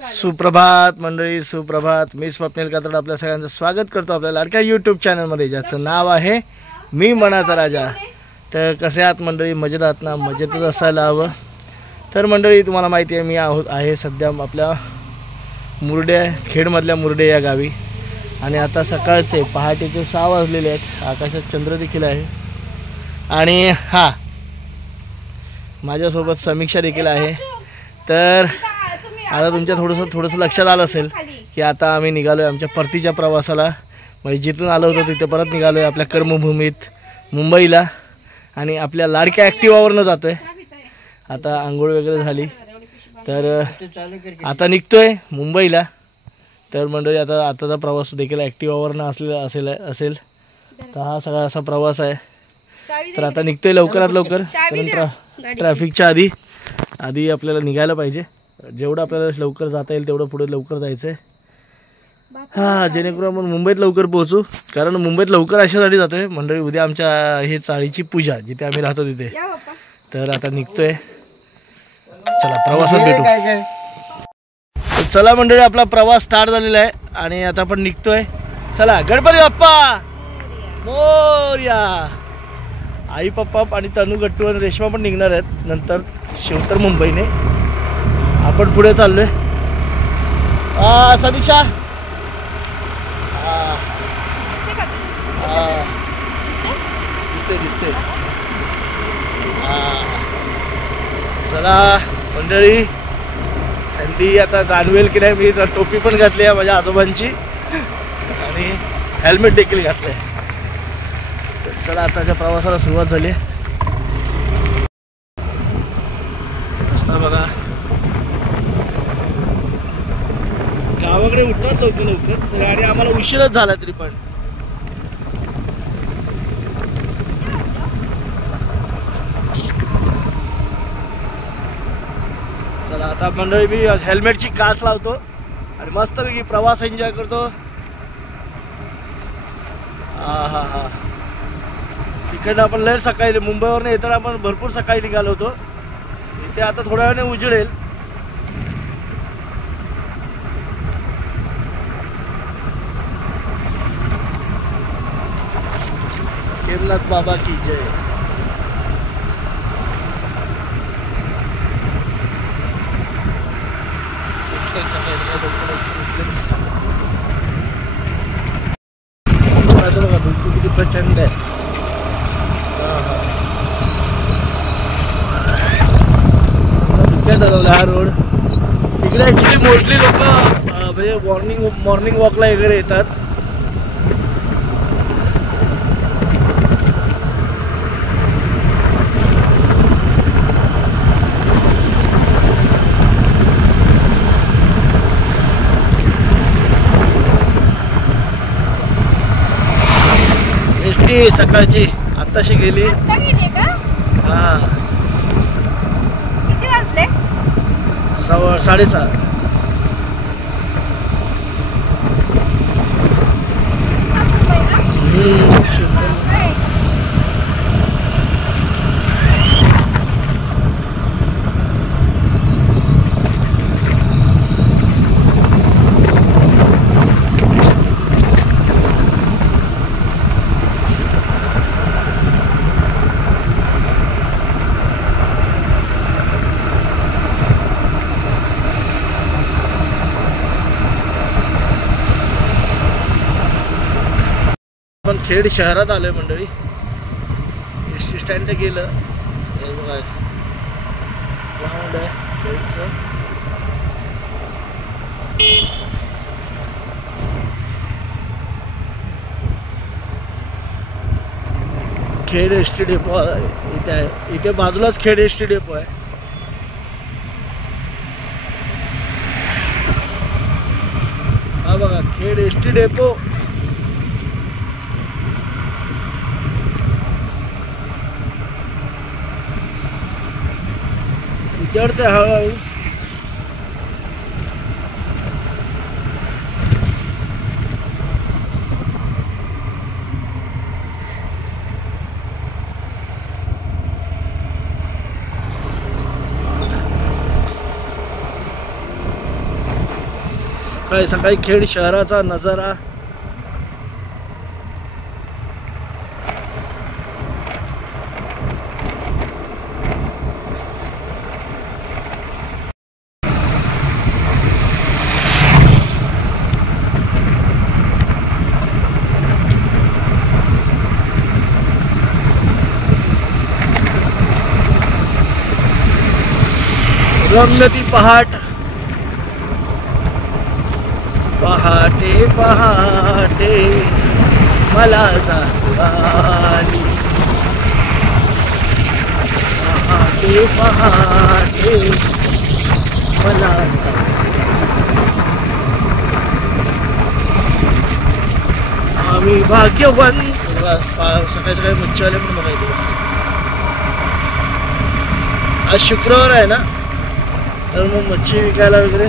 सुप्रभात मंडळी, सुप्रभात. मी स्वप्नील कातड आपल्या सगळ्यांचं स्वागत करतो आपल्या लाडक्या यूट्यूब चॅनलमध्ये, ज्याचं नाव आहे मी मनाचा राजा. तर कसे आहात मंडळी? मजेत आहात ना? मजेतच असायला हवं. तर मंडळी, तुम्हाला माहिती आहे मी आहे सध्या आपल्या मुर्डे, खेडमधल्या मुर्डे या गावी. आणि आता सकाळचे पहाटेचे 6 वाजलेले आहेत. आकाशात चंद्र देखील आहे. आणि हां, माझ्यासोबत समीक्षा देखील आहे. तर आता तुमच्या थोडंसं लक्षात आलं असेल की आता आम्ही निघालो आहे आमच्या परतीच्या प्रवासाला. म्हणजे जिथून आलो होतो तिथे परत निघालो आहे आपल्या कर्मभूमीत मुंबईला. आणि आपल्या लाडक्या ॲक्टिवावरनं जातो आहे. आता आंघोळ वगैरे झाली तर आता निघतो आहे मुंबईला. तर मंडळी, आताचा प्रवास देखील ॲक्टिवावरनं असेल. तर हा सगळा असा प्रवास आहे. तर आता निघतो आहे लवकरात लवकर, कारण ट्रॅफिकच्या आधी आपल्याला निघायला पाहिजे. जेवढं आपल्याला लवकर जाता येईल तेवढं पुढे लवकर जायचं आहे. हां, जेणेकरून आपण मुंबईत लवकर पोहोचू. कारण मुंबईत लवकर अशासाठी जातो आहे मंडळी, उद्या आमच्या हे चाळीची पूजा, जिथे आम्ही राहतो तिथे. तर आता निघतोय, चला प्रवासात भेटू. चला मंडळी, आपला प्रवास स्टार्ट झालेला आहे आणि आता आपण निघतोय. चला, गणपती बाप्पा मोरया. आई पप्पा आणि तनू, गट्टू आणि रेश्मा पण निघणार आहेत नंतर शिवतर मुंबईने. आपण पुढे चाललोय. समीक्षा, दिसते. चला मंडळी, थंडी आता जाणवेल की नाही. मी तर टोपी पण घातली आहे माझ्या आजोबांची आणि हेल्मेट देखील घातलं आहे. चला, आताच्या प्रवासाला सुरुवात झाली आहे. रस्ता बघा, गावाकडे उठतात लवकर तर, आणि आम्हाला उशीरच झाला तरी पण. चला, आता मंडळी मी हेल्मेटची काच लावतो आणि मस्तपैकी प्रवास एन्जॉय करतो. हा, तिकडनं आपण लय सकाळी मुंबईवरून येताना आपण भरपूर सकाळी निघालो होतो. इथे आता थोड्या वेळाने उजेडेल. केदारनाथ बाबा की जय. किती प्रचंड आहे. हा रोड तिकडे ॲक्च्युली मोस्टली लोक म्हणजे मॉर्निंग वॉकला वगैरे येतात. एसटी सकाळची आत्ताशी गेली. हां, 6:30. आपण खेड शहरात आलोय मंडळी. एस टी स्टँड गेलं. हे बघा, ग्राउंड आहे खेडचं. खेड एस टी डेपो इथे आहे. इथे बाजूलाच खेड एस टी डेपो आहे. हा बघा, खेड एस टी डेपो. चढ़ते हळूहळू. सकाळी सकाळी खेड शहराचा नजारा. रमनदी पहाट, पहाटे पहाटे मला जाग आली, पहाटे पहाटे मला आम्ही भाग्यवान. सकाळी सकाळी मच्छी आले पण बघायचे. आज शुक्रवार आहे ना, तर मग मच्छी विकायला वगैरे.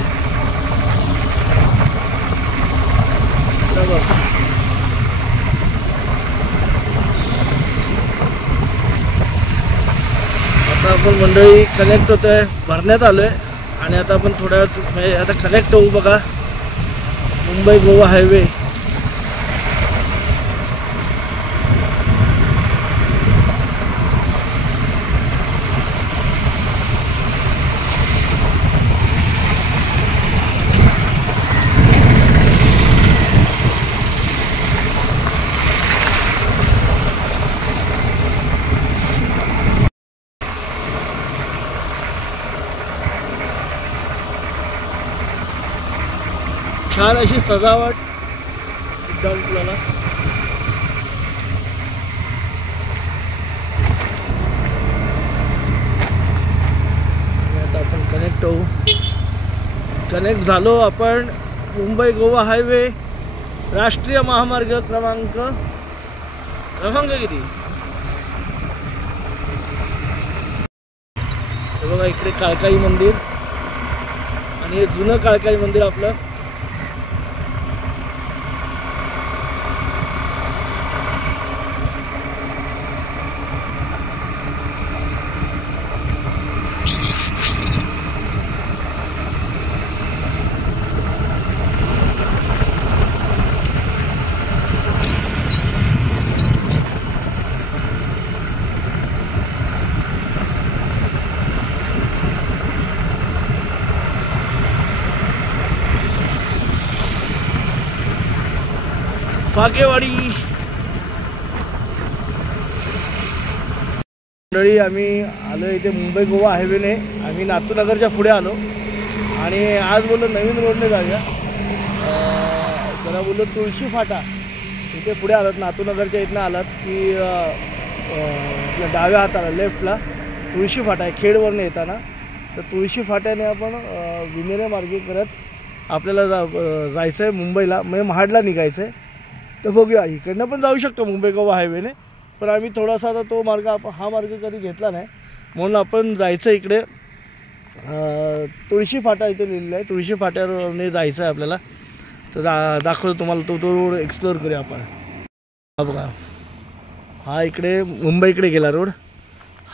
आता आपण मंडळी कनेक्ट होतोय, भरण्यात आलोय आणि आता आपण थोड्या वेळ आता कनेक्ट होऊ. बघा मुंबई गोवा हायवे. छान अशी सजावट उड्डाण पुलाला. आता आपण कनेक्ट होऊ. कनेक्ट झालो आपण. मुंबई गोवा हायवे, राष्ट्रीय महामार्ग क्रमांक किती? हे बघा इकडे काळकाई मंदिर आणि हे जुनं काळकाई मंदिर आपलं. फागेवाडी मंडळी. आम्ही आलो इथे मुंबई गोवा हायवेने. आम्ही नातूनगरच्या पुढे आलो आणि आज बोललो नवीन रोडने जाऊया. जरा बोललो तुळशी फाटा इथे पुढे आलात. नातूनगरच्या इथनं आलात की डाव्या हाताला लेफ्टला तुळशी फाटा आहे खेडवरनं येताना. तर तुळशी फाट्याने आपण विनेरे मार्गे करत आपल्याला जायचं आहे मुंबईला, म्हणजे महाडला निघायचं आहे. तर बघूया, इकडनं पण जाऊ शकतो मुंबई गोवा हायवेने, पण आम्ही थोडासा आता तो मार्ग हा मार्ग कधी घेतला नाही म्हणून आपण जायचं इकडे. तुळशी फाटा इथे लिहिलेला आहे, तुळशी फाट्याने जायचं आहे आपल्याला. तर दाखवतो तुम्हाला तो रोड एक्सप्लोअर करूया आपण. हा बघा, हा इकडे मुंबईकडे गेला रोड,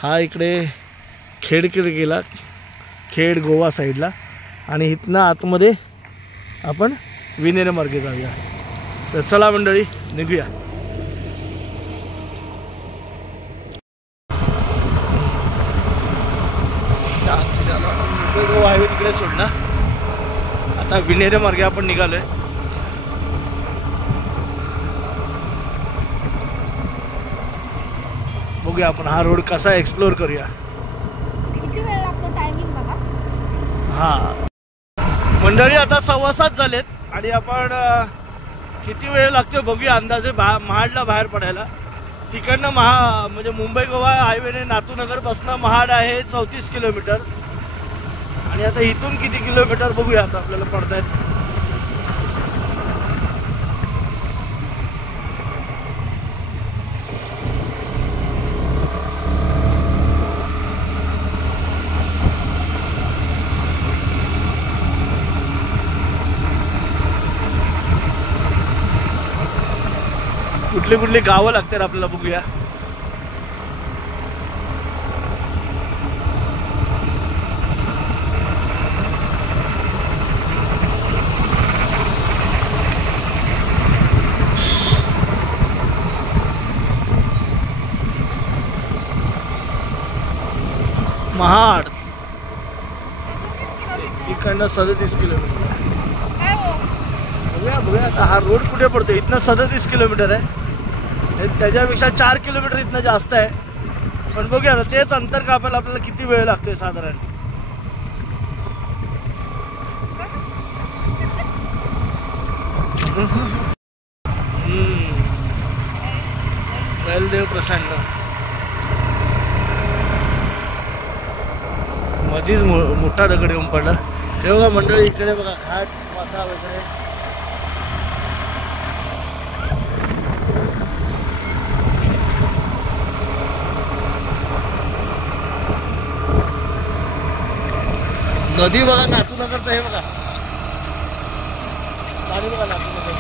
हा इकडे खेडकडे गेला, खेड गोवा साईडला. आणि इथनं आतमध्ये आपण विनेरे मार्गे जाऊया. तर चला मंडळी निघूया. मुंबई गोवा हायवे तिकडे सोडला, आता विनेरे मार्गे आपण निघालोय. बघूया आपण हा रोड कसा एक्सप्लोर करूया. किती वेळ लागतो टायमिंग बघा. हा मंडळी आता 7:15 झालेत आणि आपण किती वेळ लागतो बघूया अंदाजे महाडला बाहेर पडायला. तिकडनं म्हणजे मुंबई गोवा हायवेने नातूनगरपासून महाड आहे 34 किलोमीटर. आणि आता इथून किती किलोमीटर बघूया आता आपल्याला पडतायत. कुठली कुठली गावं लागतात आपल्याला बघूया. महाड इकडनं 37 किलोमीटर. काय हो बघूया आता हा रोड कुठे पडतो. इथनं 37 किलोमीटर आहे, त्याच्यापेक्षा 4 किलोमीटर इथनं जास्त आहे. पण बघूया आता तेच अंतर कापायला आपल्याला किती वेळ लागतोय साधारण. बैलदेव प्रसन्न मधीच मोठा दगड येऊन पडला. हे बघा मंडळी, इकडे बघा घाट माथा वगैरे. नदी बघा नातूनगरचं, हे बघा पाणी बघा नातूनगर.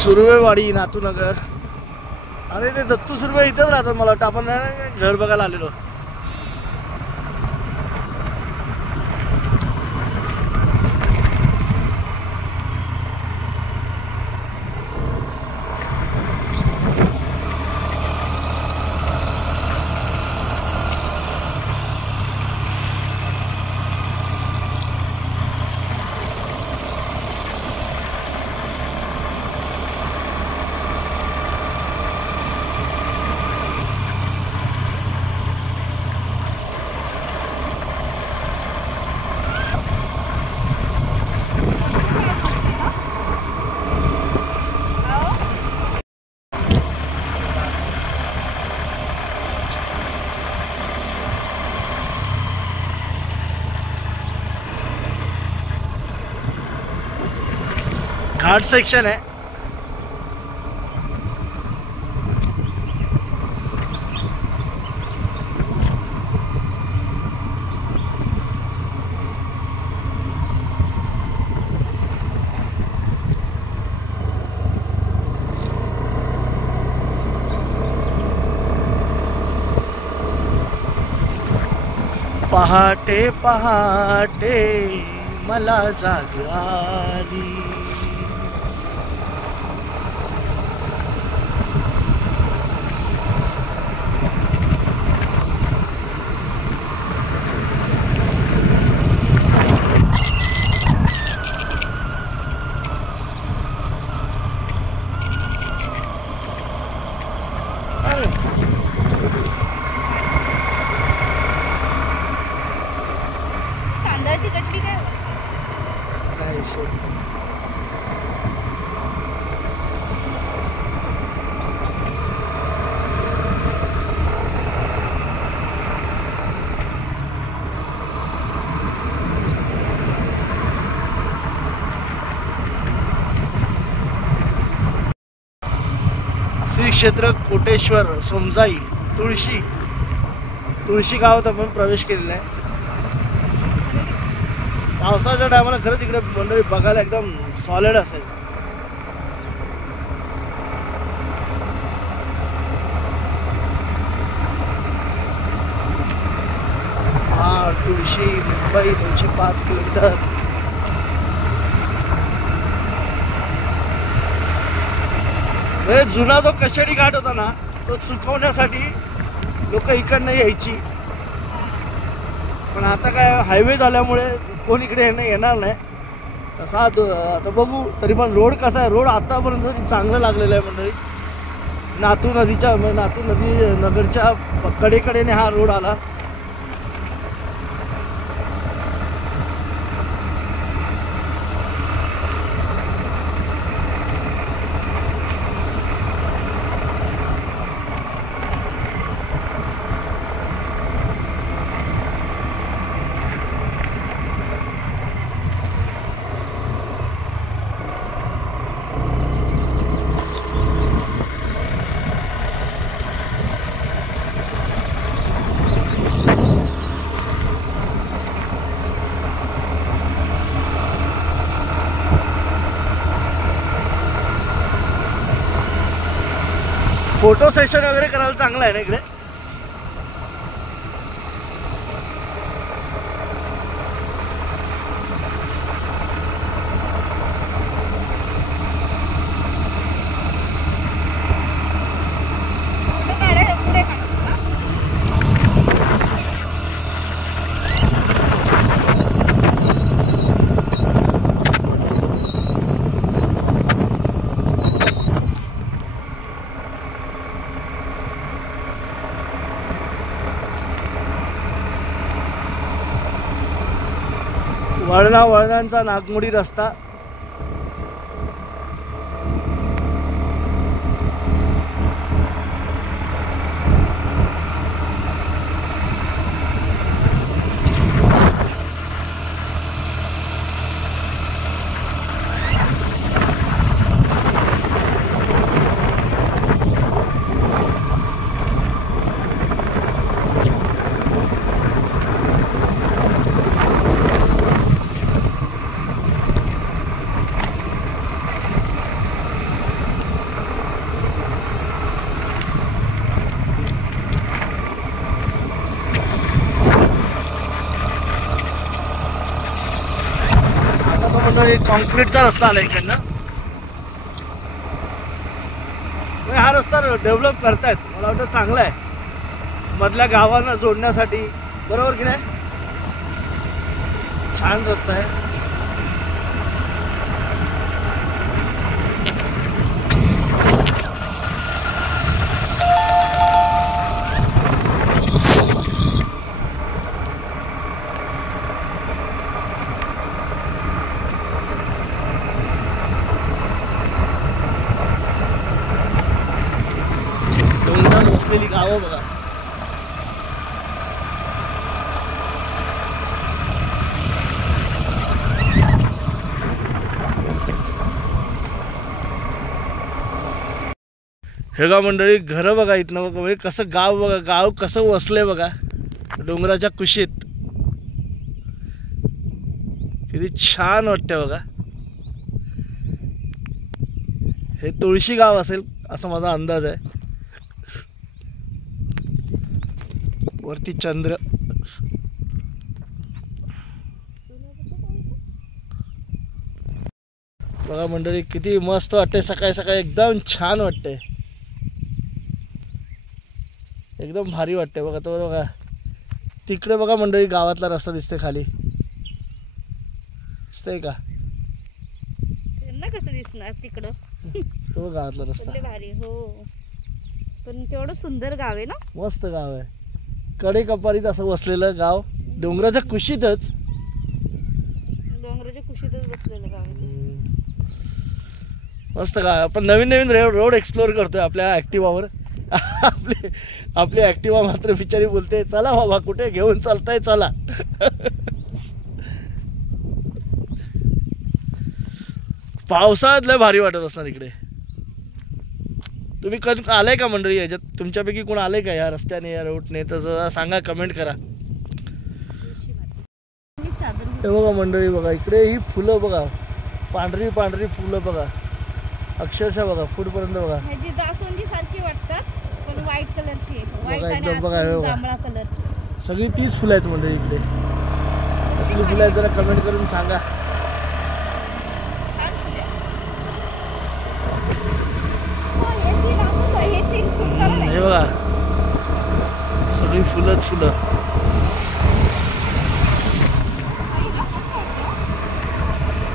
सुर्वेवाडी नातूनगर. अरे ते दत्तू सुर्वे इथंच राहतात मला वाटतं. आपण घर बघायला आलेलो. घाट सेक्शन आहे. पहाटे पहाटे मला जाग आली. तांदळाची कटली काय श्री क्षेत्र कोटेश्वर सोमजाई तुळशी गावात आपण प्रवेश केलेला आहे. पावसाच्या टायमाला खरंच इकडे मंडळी बघायला एकदम सॉलिड असेल. हा तुळशी मुंबई 205 किलोमीटर. जुना जो कशेडी घाट होता ना, तो चुकवण्यासाठी लोक इकडनं यायची. पण आता काय हायवे झाल्यामुळे कोण इकडे येणार नाही. तसा आता बघू. तरी पण रोड कसा आहे, रोड आतापर्यंत तरी चांगलं लागलेलं आहे मंडळी. नातू नदी नगरच्या कडेकडेने हा रोड आला. फोटो सेशन वगैरे करायला चांगलं आहे ना इकडे. फोटो काढायला पुढे काढ. वळणांचा नागमोडी रस्ता. कॉन्क्रीटचा रस्ता आला इकडनं. हा रस्ता डेव्हलप करतायत, मला वाटतं चांगला आहे मधल्या गावांना जोडण्यासाठी. बरोबर की नाही? छान रस्ता आहे. असलेली गावं बघा. हे गाव मंडळी, घर बघा इथनं बघा, म्हणजे कसं गाव बघा, गाव कसं वसलंय बघा डोंगराच्या कुशीत. किती छान वाटतंय बघा. हे तुळशी गाव असेल असा माझा अंदाज आहे. वरती चंद्र. बघा मंडळी किती मस्त वाटते. सकाळी सकाळी एकदम छान वाटते, एकदम भारी वाटते बघा. तो बघा तिकडे बघा मंडळी गावातला रस्ता दिसते खाली, दिसतंय का? कसं दिसणार तिकडं? तो गावातला रस्ता भारी. हो, पण तेवढं सुंदर गाव आहे ना. मस्त गाव आहे. कडे कपारीत असं वसलेलं गाव, डोंगराच्या कुशीतच. डोंगराच्या कुशीतच बसलेलं गाव आहे. मस्त गाव. आपण नवीन नवीन रोड एक्सप्लोर करतोय आपल्या ॲक्टिवावर. आपली ॲक्टिवा मात्र बिचारी बोलते चला बाबा, कुठे घेऊन चालताय चला. पावसाळ्यात लय भारी वाटत असणार इकडे. तुम्ही कधी आलाय का मंडळी याच्यात? तुमच्यापैकी कोण आलंय का या रस्त्याने, या रूटने? तर जरा सांगा, कमेंट करा. हे बघा मंडळी, बघा इकडे ही फुलं बघा, पांढरी पांढरी फुलं बघा, अक्षरशः बघा फूटपर्यंत बघा. ह्याची जास्वंदी सारखी वाटतात पण व्हाईट कलरची आहे. व्हाईट आणि जांभळा कलर, सगळी तीच फुलं आहेत मंडळी इकडे. कसली फुलं आहेत जरा कमेंट करून सांगा. हे बघा सगळी फुलंच फुलं.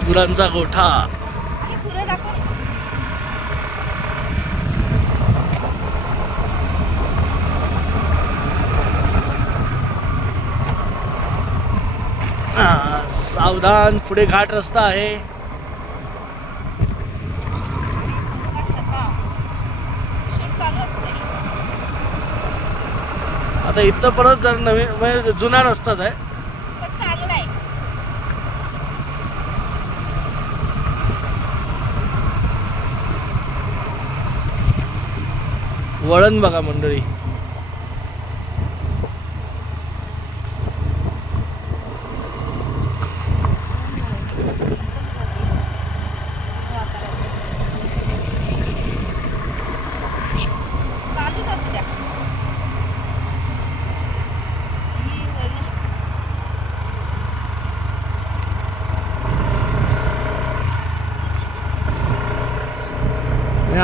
गुरांचा गोठा. सावधान, पुढे घाट रस्ता आहे. आता इथं परत जर नवीन म्हणजे जुना रस्ताच आहे, चांगला आहे. वळण बघा मंडळी.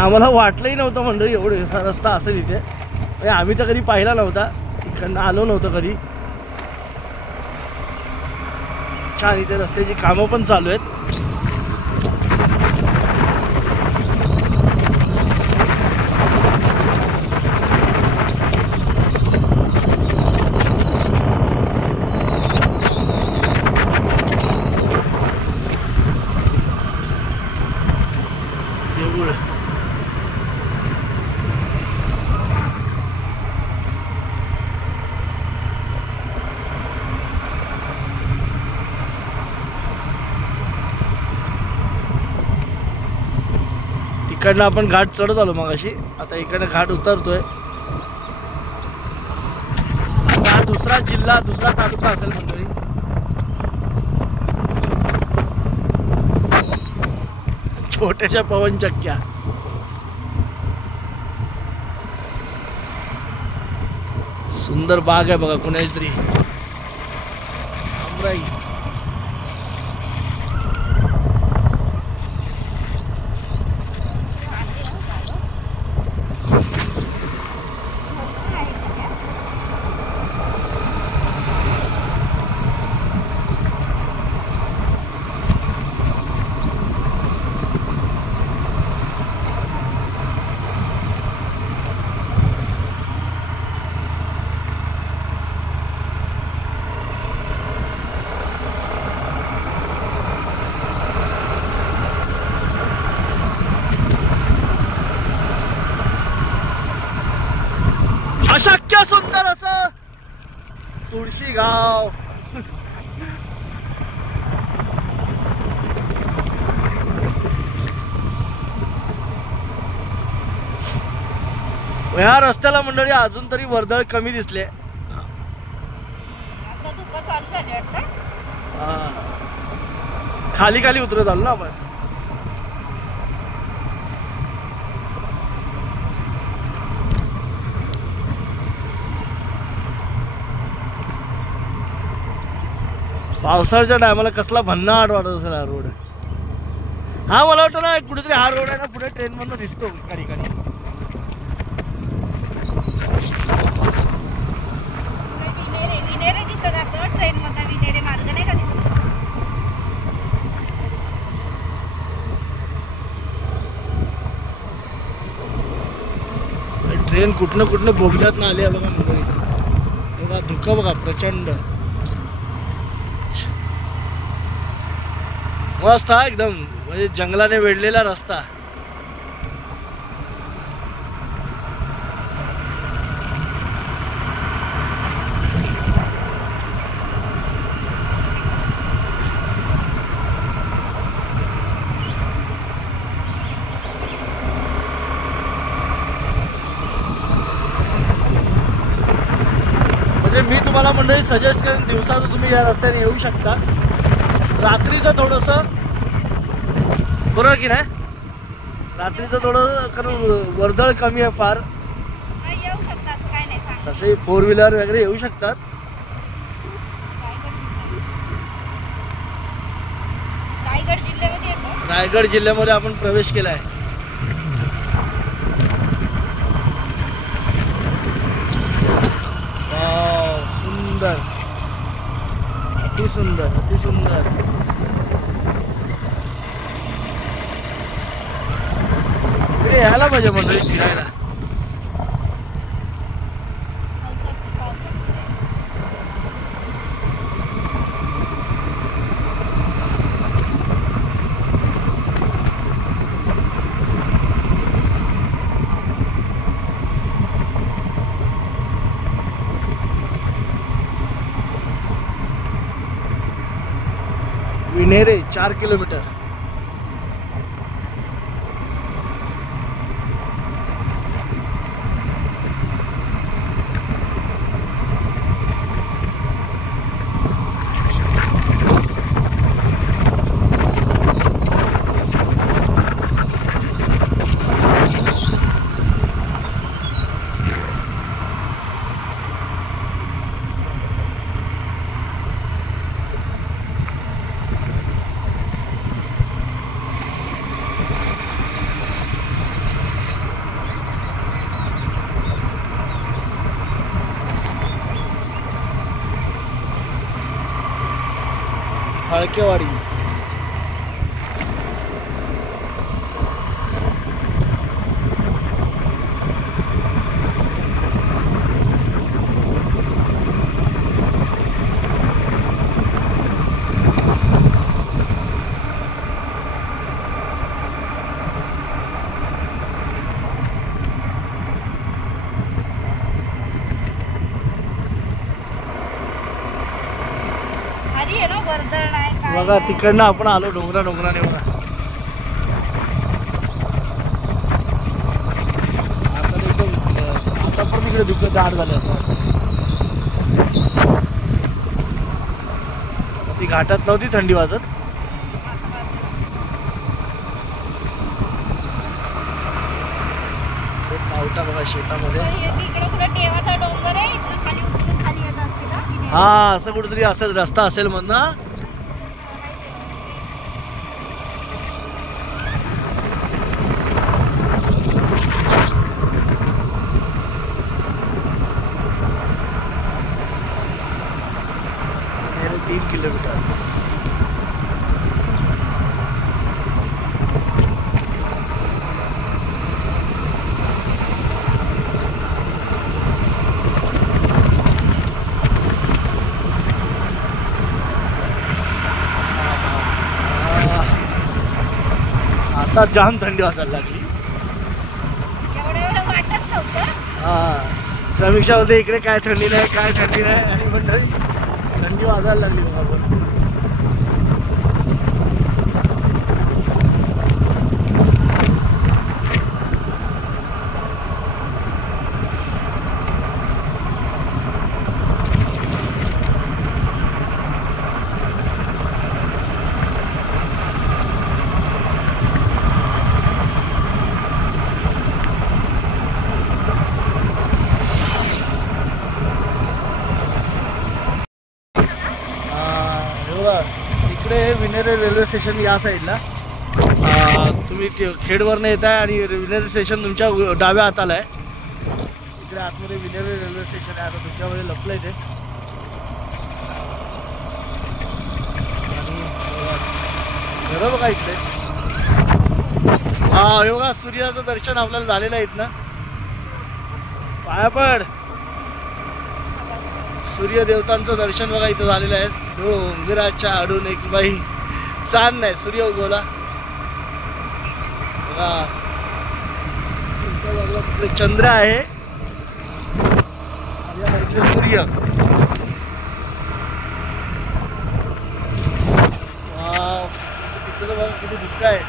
आम्हाला वाटलंही नव्हतं मंडळी एवढं असा रस्ता असेल इथे, म्हणजे आम्ही तर कधी पाहिला नव्हता, इकडनं आलो नव्हतं कधी. छान इथे रस्त्याची कामं पण चालू आहेत. इकडनं आपण घाट चढत आलो मगाशी, आता इकडनं घाट उतरतोय. आता हा दुसरा जिल्हा, दुसरा तालुका असेल मंडळी. छोट्याशा पवनचक्क्या. सुंदर बाग आहे बघा कुणाची तरी, आमराई. अशक्य सुंदर असं तुळशी गाव. ह्या रस्त्याला मंडळी अजून तरी वर्दळ कमी दिसले. खाली खाली उतरत आलो ना आपण. पावसाळ्याच्या टायमाला कसला भन्नाट वाटत असेल हा रोड. हा मला वाटतं ना कुठेतरी हा रोड आहे ना पुढे ट्रेन मधून दिसतो काही काही. ट्रेन कुठनं कुठनं बोगद्यात ना आली आहे बघा मुंबई. बघा धुकं बघा प्रचंड. मस्त हा एकदम, म्हणजे जंगलाने वेढलेला रस्ता. म्हणजे मी तुम्हाला मंडळी सजेस्ट करेन दिवसाचं तुम्ही या रस्त्याने येऊ शकता. रात्रीचं थोडंसं बरोबर की नाही, रात्रीचं थोडं कारण वर्दळ कमी आहे फार. तसे 4 व्हीलर वगैरे येऊ शकतात. रायगड जिल्ह्यामध्ये आपण प्रवेश केला आहे. सुंदर, अति सुंदर, अति सुंदर. यायला पाहिजे मंडळी फिरायला. विनेरे 4 किलोमीटर. फाळकेवाडी. अरे आहे ना वर्दळ आहे काय बघा आहे. तिकडनं आपण आलो डोंगराने बघा. आता एकदम आता पण इकडे दुःख दाट झालं असं वाटतं. ती घाटात नव्हती थंडी वाजत. एक पावटा बघा शेतामध्ये. इकडे कुठं देवाचा डोंगर आहे इथं खाली उतरून खाली येत असते ना की नाही? हा असं कुठेतरी असेल रस्ता असेल मग ना. मेरे 3 किलोमीटर. आता जाम थंडी वाजायला लागली. एवढं वाटत नव्हतं. हा समीक्षा होते इकडे काय थंडी नाही आणि मंडळी थंडी वाजायला लागली तुम्हाला. इकडे विनेरे रेल्वे स्टेशन या साईडला. तुम्ही खेडवरनं येताय आणि विनेरे स्टेशन तुमच्या डाव्या हाताला आहे. इकडे आतमध्ये विनेरे रेल्वे स्टेशन आहे. आता तुमच्यामध्ये लपलंय ते. आणि घरं बघा इकडे. हा एवढा सूर्याचं दर्शन आपल्याला झालेलं आहे इथनं. पाया पड. सूर्यदेवतांचं दर्शन बघा इथं झालेलं आहे. डोंगराच्या आडून एक बाई चांद नाही सूर्य उगवला बघा. इकडे चंद्र आहे आणि इकडे सूर्य. तिकडे बघा किती दुःख आहे.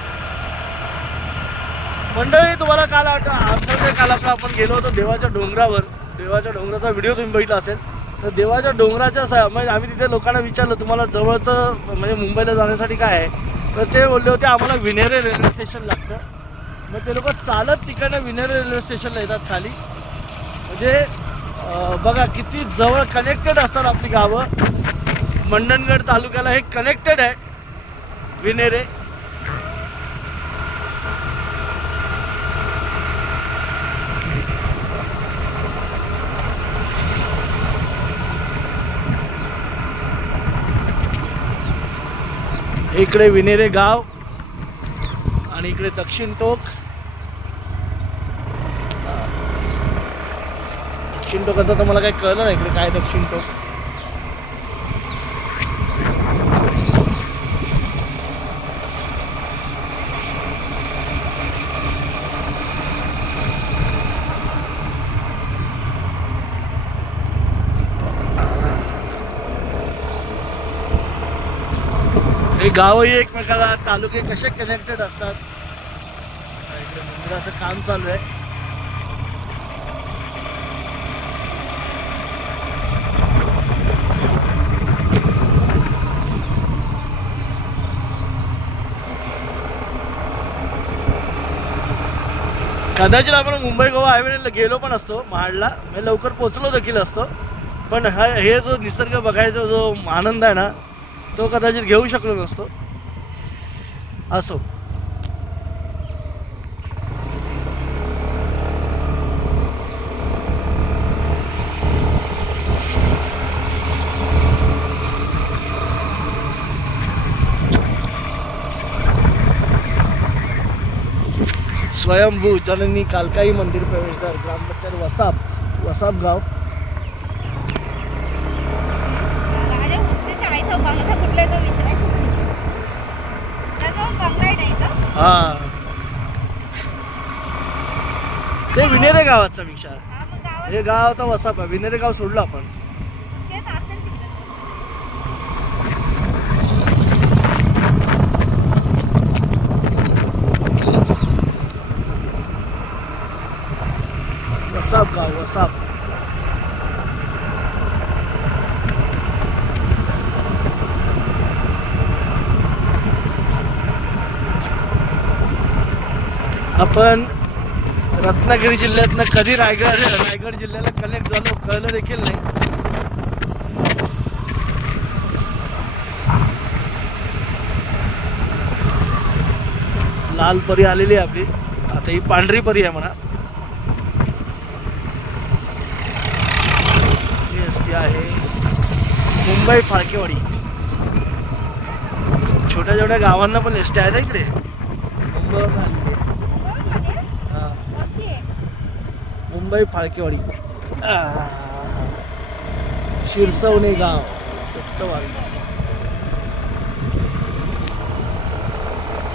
मंडळी तुम्हाला काल आमच्याकडे काल आपण गेलो होतो देवाच्या डोंगरावर. देवाच्या डोंगराचा व्हिडिओ तुम्ही बघितला असेल. तर देवाच्या डोंगराच्या म्हणजे आम्ही तिथे लोकांना विचारलं तुम्हाला जवळचं म्हणजे मुंबईला जाण्यासाठी काय आहे. तर ते बोलले होते आम्हाला विनेरे रेल्वे स्टेशन लागतं. मग ते लोक चालत तिकडनं विनेरे रेल्वे स्टेशनला येतात खाली. म्हणजे बघा किती जवळ कनेक्टेड असतात आपली गावं. मंडणगड तालुक्याला हे कनेक्टेड आहे विनेरे. इकडे विनेरे गाव आणि इकडे दक्षिण टोक. दक्षिण टोकाचं तर मला काही कळलं नाही इकडे काय दक्षिण टोक. हे गावही एकमेकाला तालुके कसे कनेक्टेड असतात. इकडे मंदिराचं काम चालू आहे. कदाचित आपण मुंबई गोवा हायवेला गेलो पण असतो महाडला. म्हणजे लवकर पोचलो देखील असतो. पण हे जो निसर्ग बघायचा जो आनंद आहे ना तो कदाचित घेऊ शकलो नसतो. असो स्वयंभू जननी कालकाई मंदिर प्रवेशद्वार ग्रामपंचायत वसाप गाव. राजा हुसेनच्या आईचा बंगला कुठला तो विचारायचा. त्याचा बंगला आहे नाही का? हा ते विनेरे गावाचा विचार. हा मग गावात हे गाव आता वसाप आहे. विनेरे गाव सोडलं आपण. तेच असेल तिकडे. वसाप गाव वसाप. आपण रत्नागिरी जिल्ह्यातनं कधी रायगड जिल्ह्याला कनेक्ट झालो कळलं देखील नाही. लाल परी आलेली आहे आपली. आता ही पांढरी परी आहे म्हणा. ही एसटी आहे मुंबई फाळकेवाडी. छोट्या छोट्या गावांना पण एसटी आहे ना इकडे. मुंबईवरून आलेली आहे. हा कोणती आहे? मुंबई फाळकेवाडी. शिरसवणे गाव दत्तवाडी.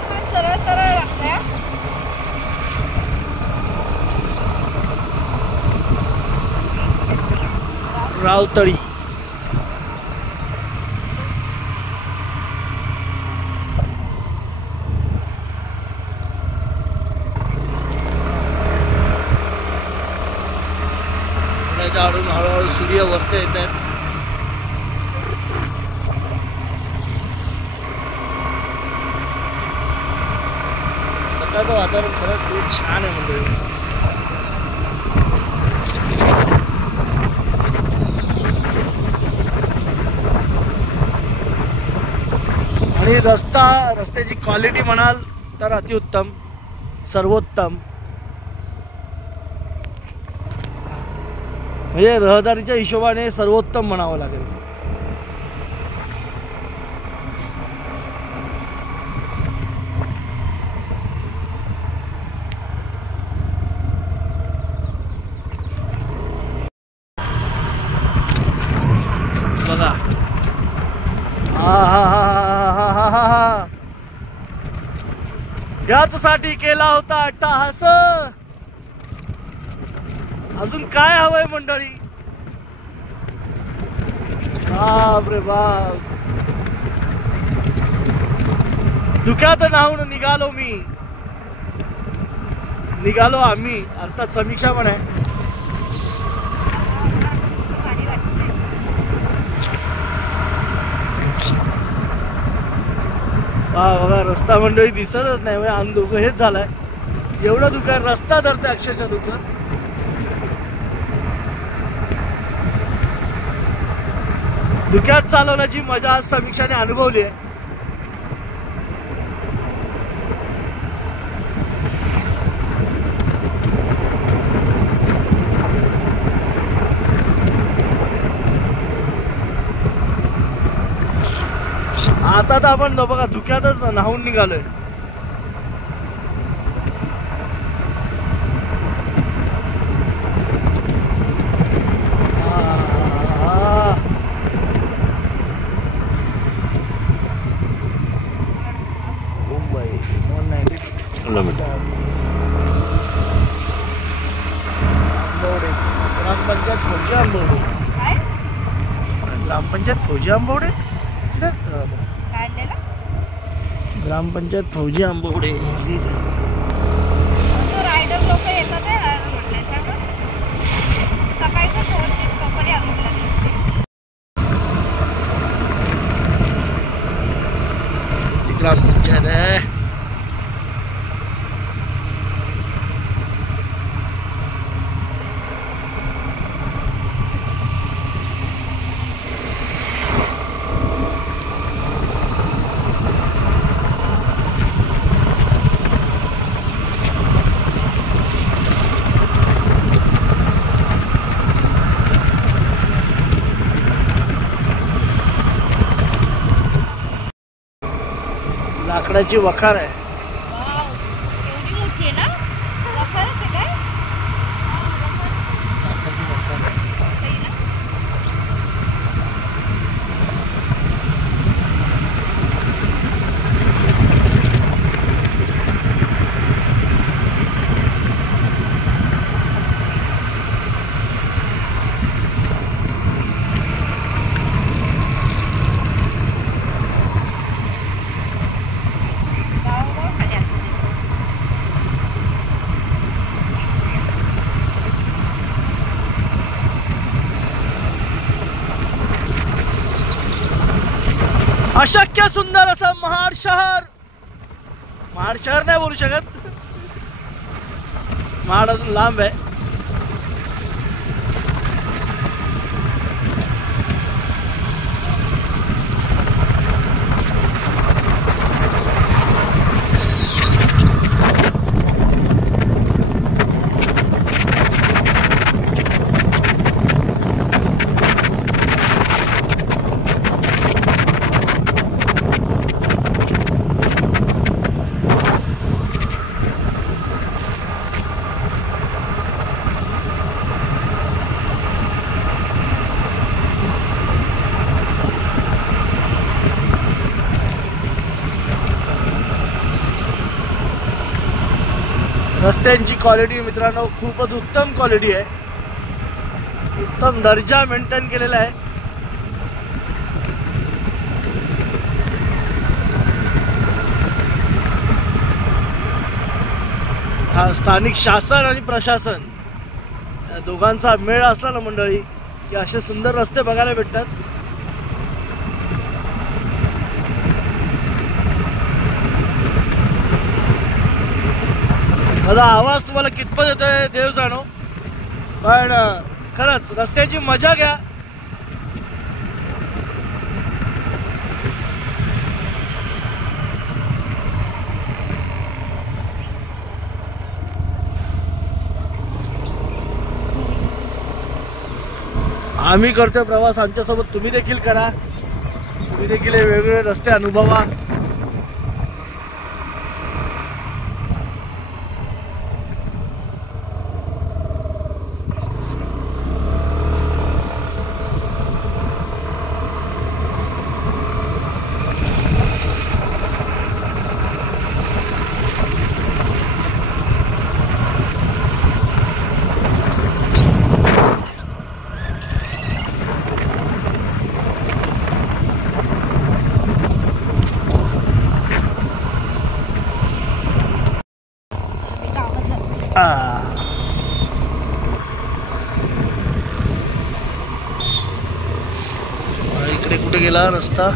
हा सरळ सरळ रस्ता आहे. रावतळी. पुण्याच्या हळूहळू सूर्य वरती येत आहेत. सकाळचं वातावरण खरंच खूप छान आहे म्हणजे. आणि रस्त्याची क्वालिटी म्हणाल तर अतिउत्तम सर्वोत्तम. म्हणजे रहदारीच्या हिशोबाने सर्वोत्तम म्हणावं लागेल. बघा याचसाठी केला होता अट्टाहास. अजून काय हवंय मंडळी. बाप रे बाप. धुक्यात न्हाऊन निघालो आम्ही. अर्थात समीक्षा पण आहे. बघा रस्ता मंडळी दिसतच नाही. म्हणजे अंधुक हेच झालाय. एवढं धुकं रस्ता धरते अक्षरशः धुकं. धुक्यात चालवण्याची मजा आज समीक्षाने अनुभवली आहे. आता तर आपण बघा धुक्यातच न्हाऊन निघालोय. मुंबई 190 किलोमीटर. आंबवडे ग्रामपंचायत फौजी आंबवडे. काय? ग्रामपंचायत फौजी आंबवडे. काढलेला? ग्रामपंचायत फौजी आंबवडे. तो रायडर लोक येतात म्हटलंय त्याला. सकाळचं 4 कंपनी आंबवडे. ग्रामपंचायत आहे. लाकडाची वखार आहे. वाव, एवढी मोठी आहे ना? अशक्य सुंदर असं महाड शहर. महाड शहर नाही बोलू शकत, महाड अजून लांब आहे. रस्त्यांची क्वालिटी मित्रांनो खूपच उत्तम क्वालिटी आहे, उत्तम दर्जा मेंटेन केलेला आहे. स्थानिक शासन आणि प्रशासन या दोघांचा मेळ असला ना मंडळी की असे सुंदर रस्ते बघायला भेटतात. माझा आवाज तुम्हाला कितपत येतोय देव जाणो, पण खरंच रस्त्याची मजा घ्या. आम्ही करतोय प्रवास, आमच्यासोबत तुम्ही देखील करा, तुम्ही देखील हे वेगवेगळे रस्ते अनुभवा. इकडे कुठे गेला रस्ता?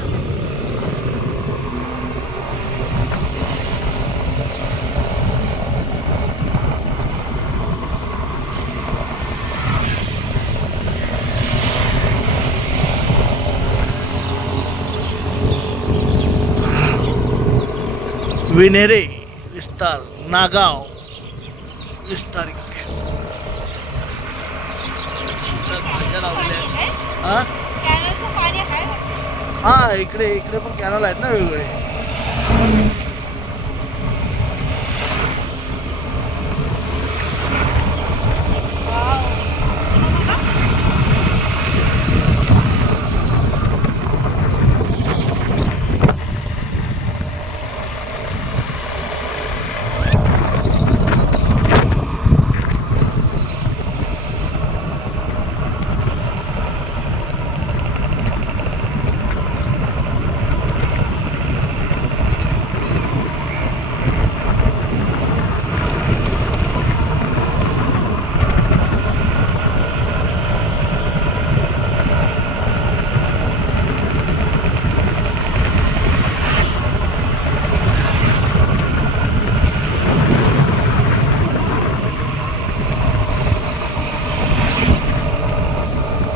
विनेरे विस्तार, नागाव विस्तारिक. भाज्या लावलेल्या आहेत. हा कॅनलचं पाणी आहे वाटतं. हा, इकडे इकडे पण कॅनल आहेत ना वेगवेगळे. वाव.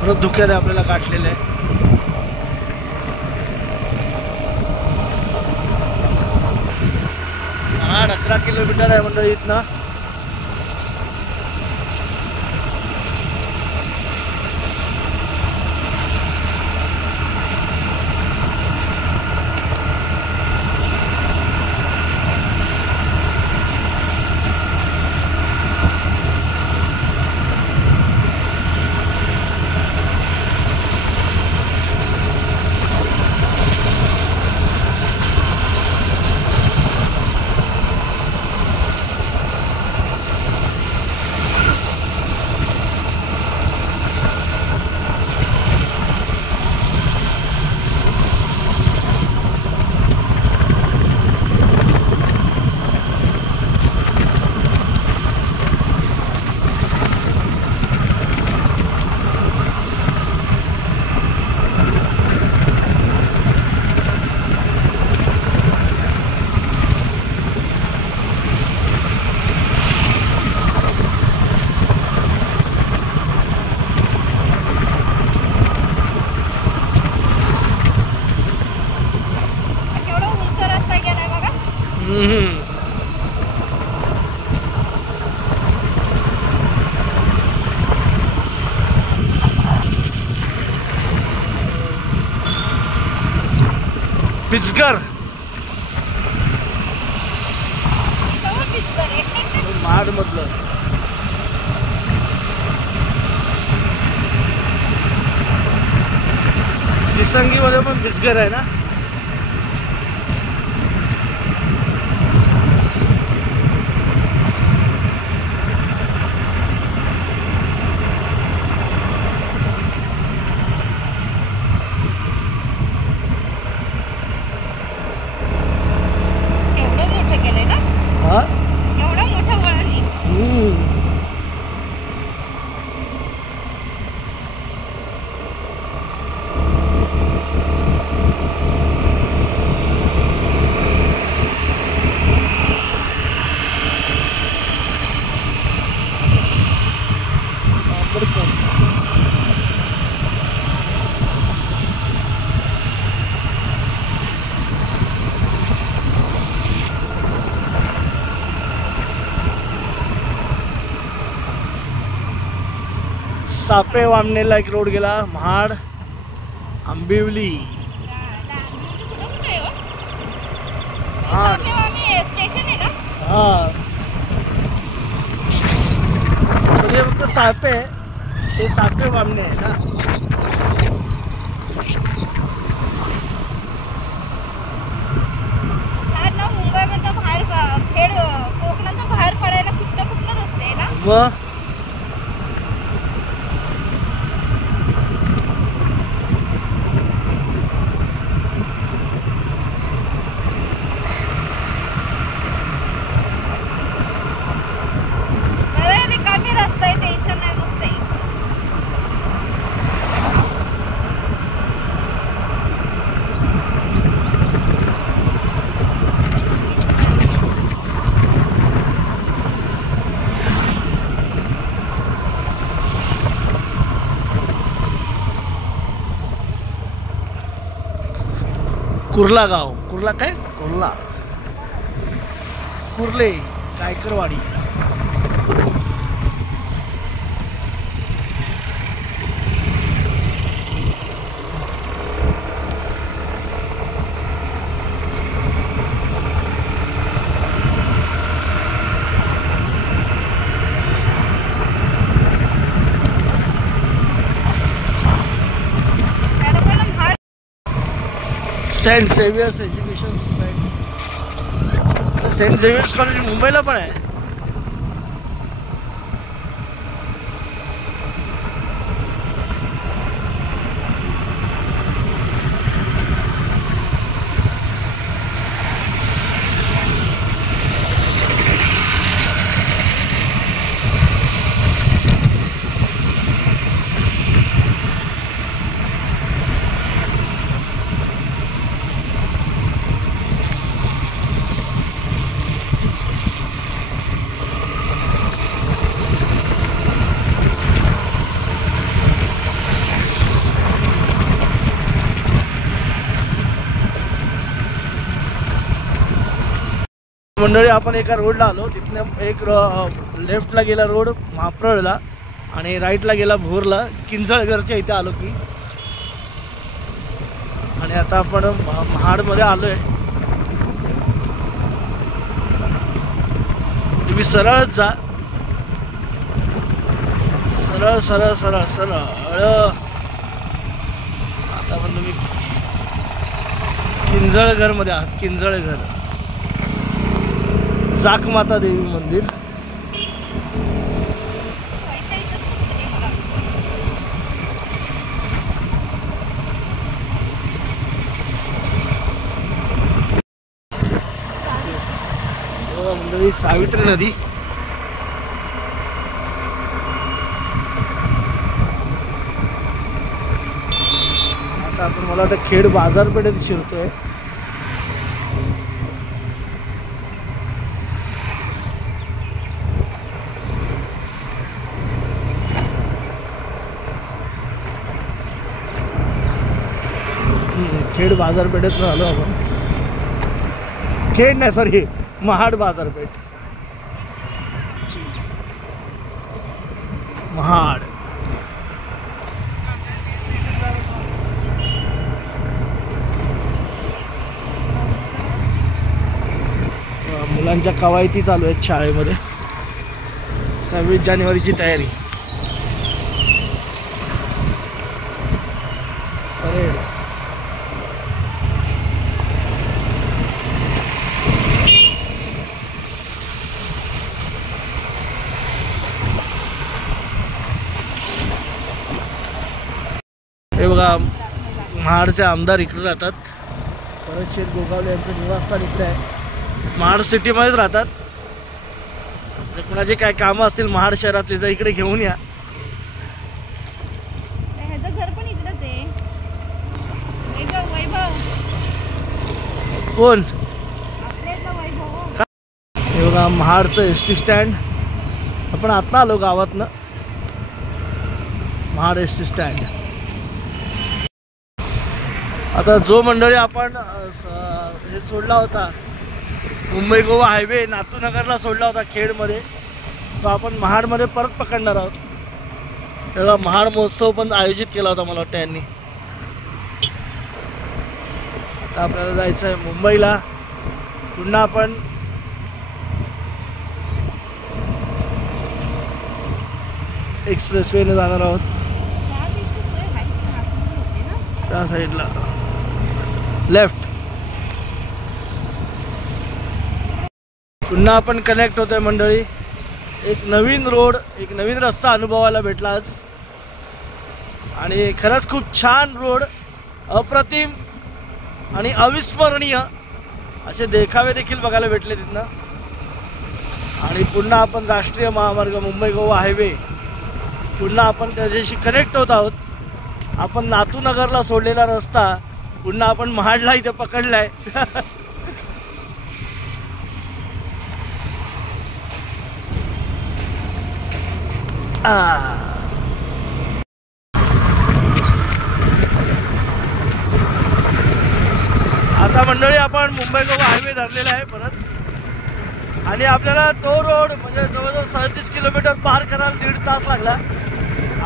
परत धुक्याने आपल्याला गाठलेलं आहे. 11 किलोमीटर आहे मंडळी इथनं. पिचकर महाड मधलं तिसंगी मध्ये पण पिचकर आहे ना. सापे वामनेला एक रोड गेला. महाड आंबिवली स्टेशन आहे ना. हा म्हणजे फक्त सापे ते सापे वामने आहे ना. मुंबईमध्ये बाहेर खेड कोकणात बाहेर पडायला कुठलं असते ना. मग कुर्ला गाव. कुर्ला काय Kurla Kurle Gaikarwadi. Saint Xavier's Education Society. Saint Xavier's College मुंबईला पण आहे. मंडळी आपण एका रोडला आलो. तिथनं एक लेफ्टला गेला रोड महाप्रळला आणि राईटला गेला भोरला. किंजळगरच्या इथे आलो की. आणि आता आपण महाडमध्ये आलोय. तुम्ही सरळच जा. सरळ सरळ सरळ सरळ. आता पण तुम्ही किंजळघरमध्ये आहात. किंजळघर जाकमाता देवी मंदिर. मंडळी सावित्री नदी. आता आपण मला वाटतं खेड बाजारपेठेत शिरतोय. खेड बाजारपेठेत आलो आपण. खेड नाही सॉरी महाड बाजारपेठ, महाड. मुलांच्या कवायती चालू आहेत शाळेमध्ये. 26 जानेवारीची तयारी. परेड. हे बघा, महाडचे आमदार इकडे राहतात. भरत शेठ गोगावले यांचं निवासस्थान इकडे आहे. महाड सिटीमध्येच राहतात. जर कुणाचे काय कामं असतील महाड शहरातले तर इकडे घेऊन या. ह्याचं घर पण इकडेच आहे. वैभव कोण? आपल्याचं वैभव. हे बघा, महाडचं एस टी स्टँड. आपण आता आलो गावातनं. Mahad S T stand. आता जो मंडळी आपण हे सोडला होता, मुंबई गोवा हायवे नातूनगरला सोडला होता खेडमध्ये, तो आपण महाडमध्ये परत पकडणार आहोत. तेव्हा महाड महोत्सव पण आयोजित केला होता मला वाटतं यांनी. आता आपल्याला जायचं आहे मुंबईला. पुन्हा आपण एक्सप्रेसवेने जाणार आहोत. त्या साईडला लेफ्ट. पुन्हा आपण कनेक्ट होतोय मंडळी. एक नवीन रोड, एक नवीन रस्ता अनुभवायला भेटला आज. आणि खरंच खूप छान रोड, अप्रतिम आणि अविस्मरणीय असे देखावे देखील बघायला भेटले तिथनं. आणि पुन्हा आपण राष्ट्रीय महामार्ग मुंबई गोवा हायवे, पुन्हा आपण त्याच्याशी कनेक्ट होत आहोत. आपण नातूनगरला सोडलेला रस्ता पुन्हा आपण महाडला इथे पकडलाय. आता मंडळी आपण मुंबई गोवा हायवे धरलेला आहे परत. आणि आपल्याला तो रोड म्हणजे जवळजवळ 37 किलोमीटर पार करायला 1.5 तास लागला.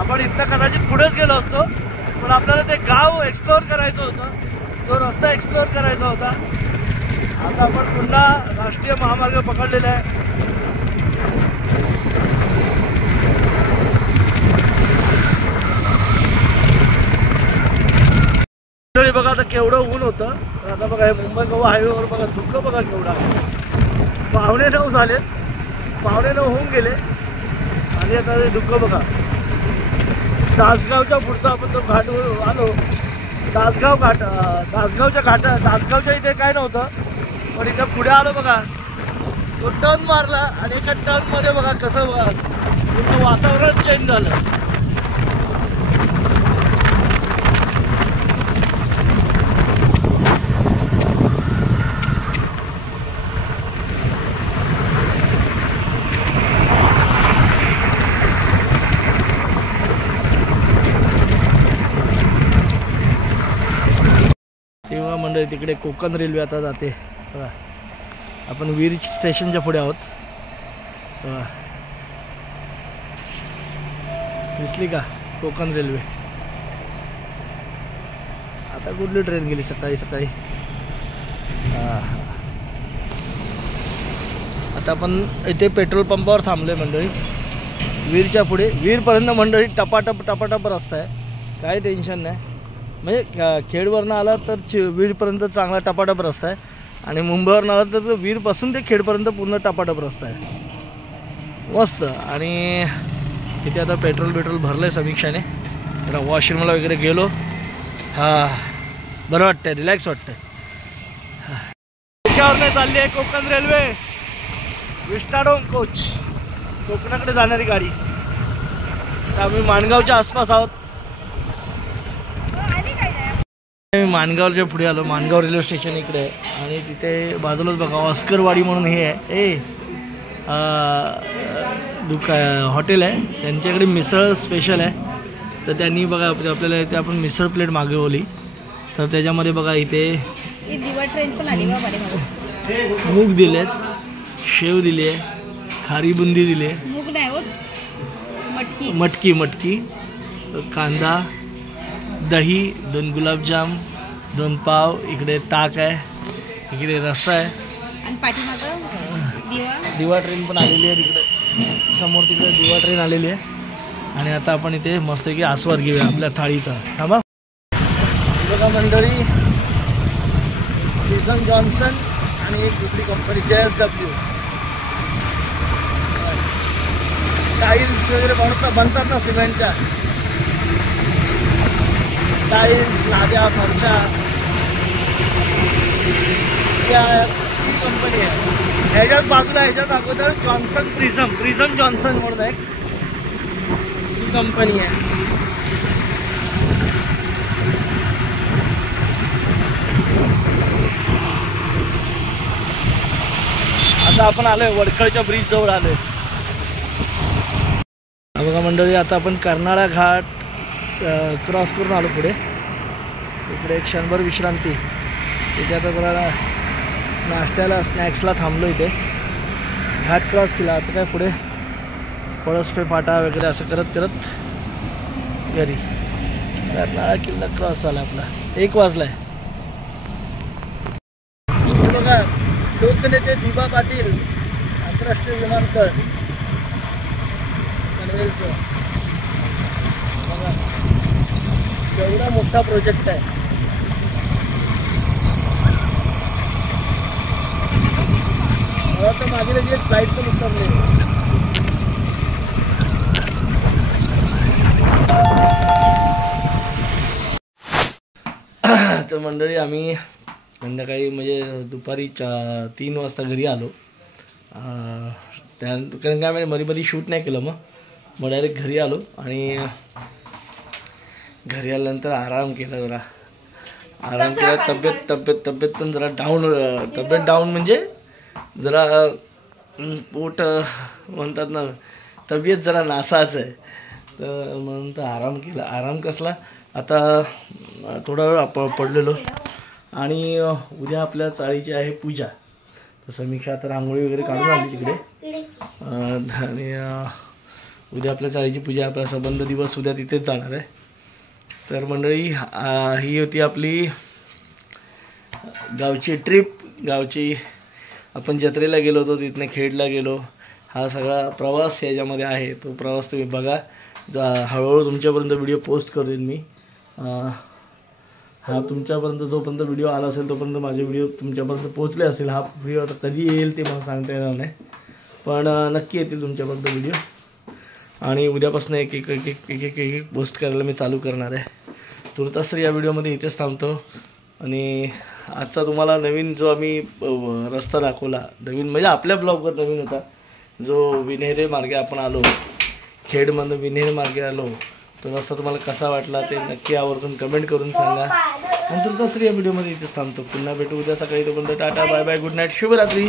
आपण इथनं कदाचित पुढेच गेलो असतो, पण आपल्याला ते गाव एक्सप्लोअर करायचं होतं, तो रस्ता एक्सप्लोअर करायचा होता. आता आपण पुन्हा राष्ट्रीय महामार्ग पकडलेला आहे. बघा आता केवढं ऊन होतं. आता बघा हे मुंबई गोवा हायवेवर बघा धुकं बघा केवढा. 9:15 झालेत, 9:15 होऊन गेले आणि आता हे धुकं बघा. दासगावच्या पुढचा आपण तो घाट आलो. दासगाव घाट, दासगावच्या इथे काय नव्हतं, पण इथं पुढे आलो बघा. तो टर्न मारला आणि एका टर्नमध्ये बघा कसं बघा पूर्ण वातावरण चेंज झालं. तेव्हा मंडळी तिकडे कोकण रेल्वे आता जाते बघा. आपण वीर स्टेशनच्या पुढे आहोत बघा. दिसली का कोकण रेल्वे. आता कुठली ट्रेन गेली सकाळी सकाळी. आता आपण इथे पेट्रोल पंपावर थांबलोय मंडळी. वीरच्या पुढे, वीरपर्यंत मंडळी टपाटप रस्ता आहे, काही टेन्शन नाही. म्हणजे खेडवरनं आला तर वीरपर्यंत चांगला टपाटप रस्ता आहे. आणि मुंबईवरनं आला तर वीरपासून ते खेडपर्यंत पूर्ण टपाटप रस्ता आहे, मस्त. आणि तिथे आता पेट्रोल भरलं आहे समीक्षाने. जरा वॉशरूमला वगैरे गेलो. बरं वाटतंय, रिलॅक्स वाटतंय. त्याच्यावरनं चालली आहे कोकण रेल्वे. विस्टाडोम कोच, कोकणाकडे जाणारी गाडी. तर आम्ही माणगावच्या आसपास आहोत. मी माणगावच्या पुढे आलो. माणगाव रेल्वे स्टेशन इकडे आहे आणि तिथे बाजूलाच बघा ऑस्करवाडी म्हणून हे आहे, हॉटेल आहे. त्यांच्याकडे मिसळ स्पेशल आहे. तर त्यांनी बघा आपल्याला इथे आपण मिसळ प्लेट मागवली. तर त्याच्यामध्ये बघा इथे दिवा ट्रेन पण आली, मूग दिलेत. शेव दिली आहे, खारी बुंदी दिली आहे, मूग नाही हो, मटकी. मटकी मटकी, कांदा, दही, 2 गुलाबजाम, 2 पाव, इकडे ताक आहे, इकडे रस्सा आहे आणि पाठीमागं दिवा. दिवा ट्रेन पण आलेली आहे तिकडे समोर, तिकडे दिवा ट्रेन आलेली आहे. आणि आता आपण इथे मस्तपैकी आस्वाद घेऊया आपल्या थाळीचा. थांबा बघा मंडळी, प्रिझम जॉन्सन आणि एक दुसरी कंपनी JSW. टाईल्स वगैरे बनतात ना सिमेंटच्या, टाईल्स, लाद्या, फरशा, त्या कंपनी आहे. ह्याच्यात बाजूला ह्याच्यात अगोदर प्रिझम जॉन्सन म्हणून आहे, ही कंपनी आहे. आता आपण आलोय वडखळच्या ब्रिज जवळ आलोय. बघा मंडळी, आता आपण कर्नाळा घाट क्रॉस करून आलो पुढे. इकडे एक क्षणभर विश्रांती. इथे आता जरा नाश्त्याला स्नॅक्सला थांबलो. इथे घाट क्रॉस केला. आता काय पुढे पळसपे फाटा वगैरे असं करत करत घरी. कर्नाळा किल्ला क्रॉस झाला आपला. 1 वाजलाय. बघा लोकनेते दिबा पाटील आंतरराष्ट्रीय विमानतळ पनवेलचं. बघा एवढा मोठा प्रोजेक्ट आहे. मला तर मागे लगेच फ्लाईट पण उतरले. तर मंडळी आम्ही संध्याकाळी म्हणजे दुपारी 3 वाजता घरी आलो. त्यानंतर कारण काय म्हणजे मध्ये शूट नाही केलं, मग डायरेक्ट घरी आलो. आणि घरी आल्यानंतर आराम केला, जरा आराम केला. तब्येत पण जरा डाऊन म्हणजे जरा पोट म्हणतात ना, तब्येत जरा नासाच आहे. तर म्हणून तर आराम केला. आराम कसला, आता थोडा वेळ पडलेलो. आणि उद्या आपल्या चाळीची आहे पूजा. तर समीक्षा आता रांगोळी वगैरे काढून आली तिकडे. आणि उद्या आपल्या चाळीची पूजा, आपला संबंध दिवस उद्या तिथेच जाणार आहे. तर मंडळी ही होती आपली गावची ट्रिप. गावची आपण जत्रेला गेलो होतो, तिथनं खेडला गेलो. हा सगळा प्रवास याच्यामध्ये आहे. तो प्रवास तुम्ही बघा. हळूहळू तुमच्यापर्यंत व्हिडिओ पोस्ट करेन मी. हा तुमच्यापर्यंत जोपर्यंत व्हिडिओ आला असेल तोपर्यंत माझे व्हिडिओ तुमच्यापर्यंत पोहोचले असेल. हा व्हिडिओ आता कधी येईल ते मला सांगता येणार नाही, पण नक्की येतील तुमच्यापर्यंत व्हिडिओ. आणि उद्यापासून एक पोस्ट करायला मी चालू करणार आहे. तुर्तास या व्हिडिओमध्ये इथेच थांबतो. आणि आजचा तुम्हाला नवीन जो आम्ही रस्ता दाखवला, नवीन म्हणजे आपल्या ब्लॉगवर नवीन होता, जो विन्हेरे मार्गे आपण आलो, खेडमधून विन्हेरे मार्गे आलो, तो रस्ता तुम्हाला कसा वाटला ते नक्की आवर्जून कमेंट करून सांगा. आणि तुर्तास या व्हिडिओमध्ये इथेच थांबतो. पुन्हा भेटू उद्या सकाळी. तोपर्यंत tata, bye bye, good night, शुभरात्री.